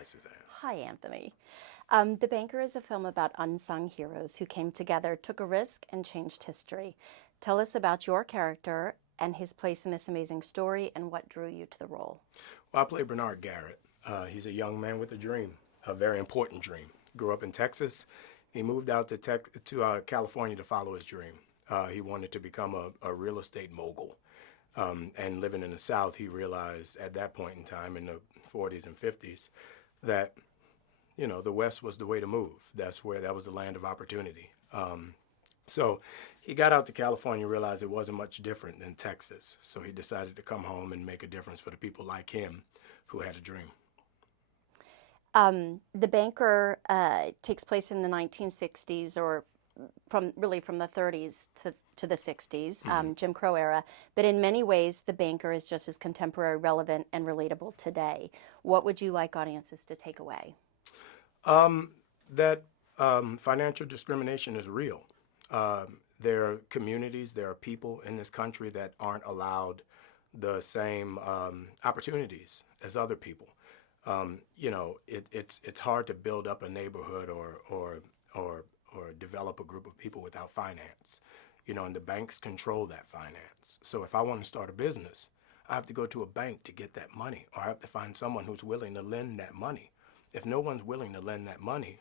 Hi, Suzanne. Hi, Anthony. The Banker is a film about unsung heroes who came together, took a risk, and changed history. Tell us about your character and his place in this amazing story and what drew you to the role. Well, I play Bernard Garrett. He's a young man with a dream, a very important dream. Grew up in Texas. He moved out to California to follow his dream. He wanted to become a real estate mogul. And living in the South, he realized at that point in time, in the 40s and 50s, that the West was the way to move. That was the land of opportunity. So he got out to California, realized it wasn't much different than Texas. So he decided to come home and make a difference for the people like him who had a dream. The Banker takes place in the 1960s, or from the 30s to the 60s, Jim Crow era. But in many ways, The Banker is just as contemporary, relevant, and relatable today. What would you like audiences to take away? That financial discrimination is real. There are communities, there are people in this country that aren't allowed the same opportunities as other people. It's hard to build up a neighborhood or develop a group of people without finance. And the banks control that finance. So if I want to start a business, I have to go to a bank to get that money, or I have to find someone who's willing to lend that money. If no one's willing to lend that money,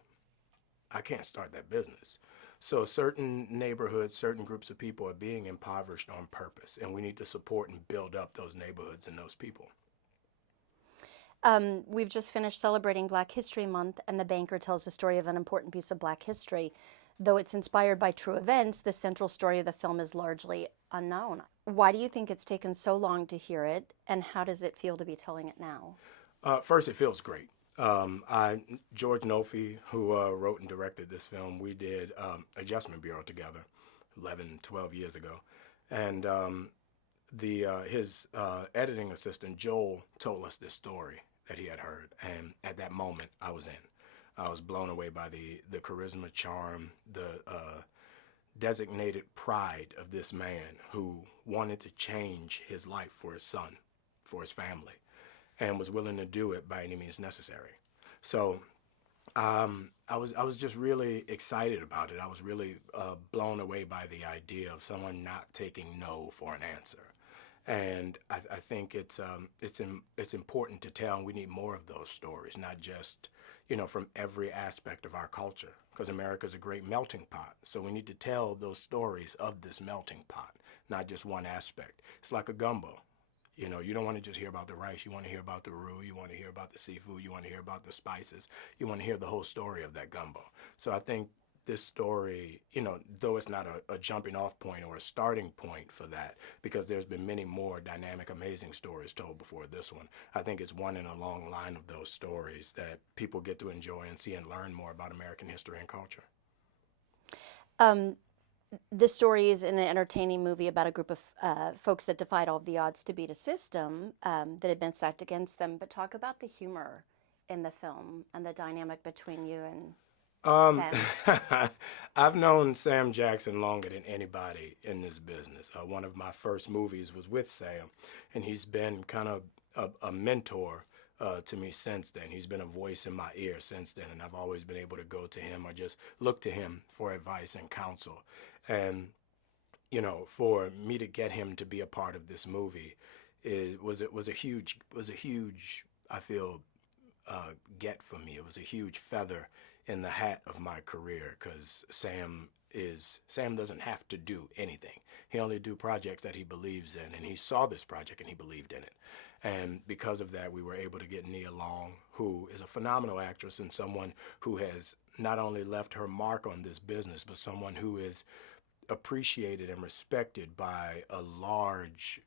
I can't start that business. So certain neighborhoods, certain groups of people are being impoverished on purpose, and we need to support and build up those neighborhoods and those people. We've just finished celebrating Black History Month, and The Banker tells the story of an important piece of Black history. Though it's inspired by true events, the central story of the film is largely unknown. Why do you think it's taken so long to hear it, and how does it feel to be telling it now? First, it feels great. George Nofi, who wrote and directed this film, we did Adjustment Bureau together 11, 12 years ago. And his editing assistant, Joel, told us this story that he had heard. And at that moment, I was in. I was blown away by the charisma, charm, the designated pride of this man who wanted to change his life for his son, for his family, and was willing to do it by any means necessary. So I was just really excited about it. I was really blown away by the idea of someone not taking no for an answer. And I think it's important to tell, and we need more of those stories, not just from every aspect of our culture, because America's a great melting pot. So we need to tell those stories of this melting pot, not just one aspect. It's like a gumbo. You don't want to just hear about the rice. You want to hear about the roux. You want to hear about the seafood. You want to hear about the spices. You want to hear the whole story of that gumbo. So I think this story, though it's not a jumping off point or a starting point for that, because there's been many more dynamic, amazing stories told before this one, I think it's one in a long line of those stories that people get to enjoy and see and learn more about American history and culture. This story is an entertaining movie about a group of folks that defied all of the odds to beat a system that had been stacked against them. But talk about the humor in the film and the dynamic between you and Sam. I've known Sam Jackson longer than anybody in this business. One of my first movies was with Sam, and he's been kind of a mentor to me since then. He's been a voice in my ear since then, and I've always been able to go to him or just look to him for advice and counsel. And for me to get him to be a part of this movie, it was a huge, I feel, get for me. It was a huge feather in the hat of my career, because Sam doesn't have to do anything. He only do projects that he believes in, and he saw this project and he believed in it. And because of that, we were able to get Nia Long, who is a phenomenal actress and someone who has not only left her mark on this business, but someone who is appreciated and respected by a large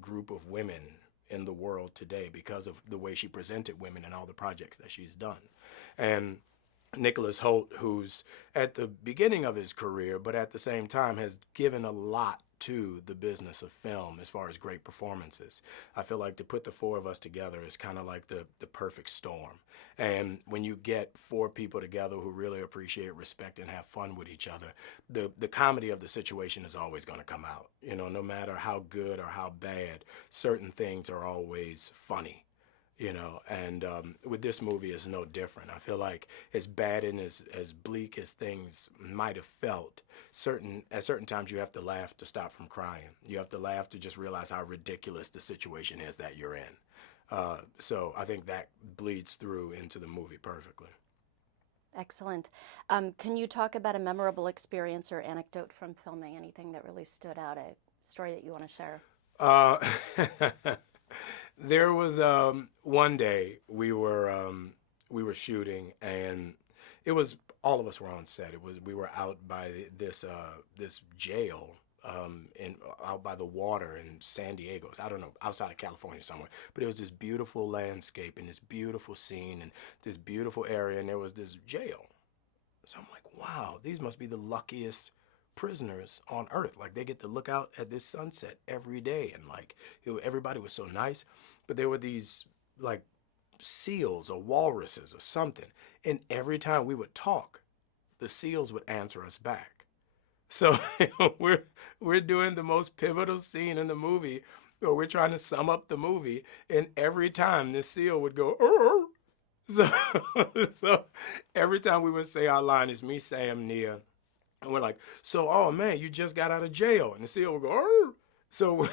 group of women in the world today because of the way she presented women in all the projects that she's done. And Nicholas Holt, who's at the beginning of his career, but at the same time has given a lot to the business of film as far as great performances. I feel like to put the four of us together is kind of like the perfect storm. And when you get four people together who really appreciate, respect, and have fun with each other, the comedy of the situation is always going to come out. No matter how good or how bad, certain things are always funny. you know, and with this movie it's no different. I feel like as bad and as bleak as things might have felt, at certain times you have to laugh to stop from crying. You have to laugh to just realize how ridiculous the situation is that you're in. So I think that bleeds through into the movie perfectly. Excellent. Can you talk about a memorable experience or anecdote from filming? Anything that really stood out, a story that you want to share? Uh, there was one day we were shooting, and it was all of us were on set. We were out by this jail out by the water in San Diego. I don't know, outside of California somewhere. But it was this beautiful landscape and this beautiful scene and this beautiful area, and there was this jail. So I'm like, wow, these must be the luckiest prisoners on earth. Like, they get to look out at this sunset every day, and like everybody was so nice. But there were these like seals or walruses or something, and every time we would talk, the seals would answer us back. So we're doing the most pivotal scene in the movie, where we're trying to sum up the movie, and every time this seal would go, "Arr!" So every time we would say our line, is me, Sam, Nia, and we're like, so, oh man, you just got out of jail, and the seal would go, "Arr!" So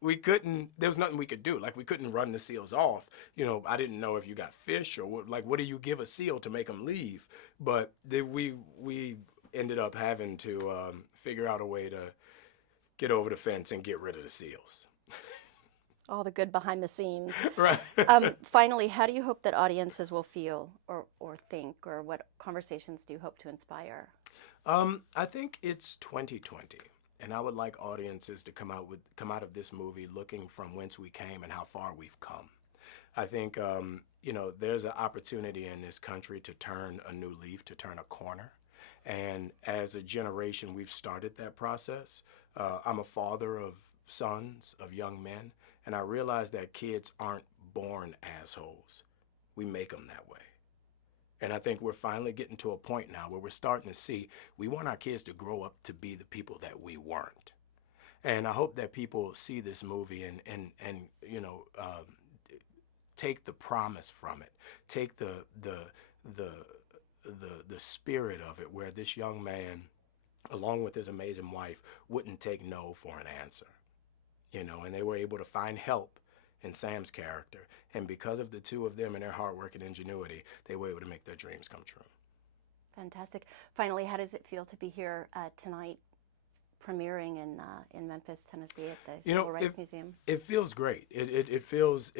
we couldn't, there was nothing we could do. Like, we couldn't run the seals off. You know, I didn't know if you got fish or what do you give a seal to make them leave? But we ended up having to figure out a way to get over the fence and get rid of the seals. All the good behind the scenes. Right. Finally, how do you hope that audiences will feel or think, or what conversations do you hope to inspire? I think it's 2020. And I would like audiences to come out of this movie looking from whence we came and how far we've come. I think you know, there's an opportunity in this country to turn a new leaf, to turn a corner. And as a generation, we've started that process. I'm a father of sons, of young men, and I realize that kids aren't born assholes. We make them that way. And I think we're finally getting to a point now where we're starting to see we want our kids to grow up to be the people that we weren't. And I hope that people see this movie and you know, take the promise from it, take the spirit of it, where this young man, along with his amazing wife, wouldn't take no for an answer. You know, and they were able to find help in Sam's character. And because of the two of them and their hard work and ingenuity, they were able to make their dreams come true. Fantastic. Finally, how does it feel to be here tonight, premiering in Memphis, Tennessee, at the Civil Rights Museum? It feels great. It feels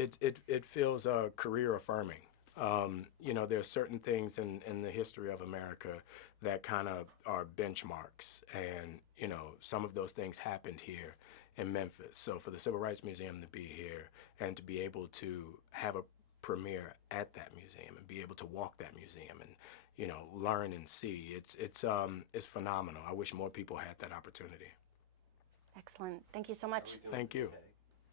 career affirming. You know, there are certain things in the history of America that kind of are benchmarks, and you know, some of those things happened here in Memphis. So for the Civil Rights Museum to be here and to be able to have a premiere at that museum and be able to walk that museum and, you know, learn and see, it's phenomenal. I wish more people had that opportunity. Excellent. Thank you so much. Thank you.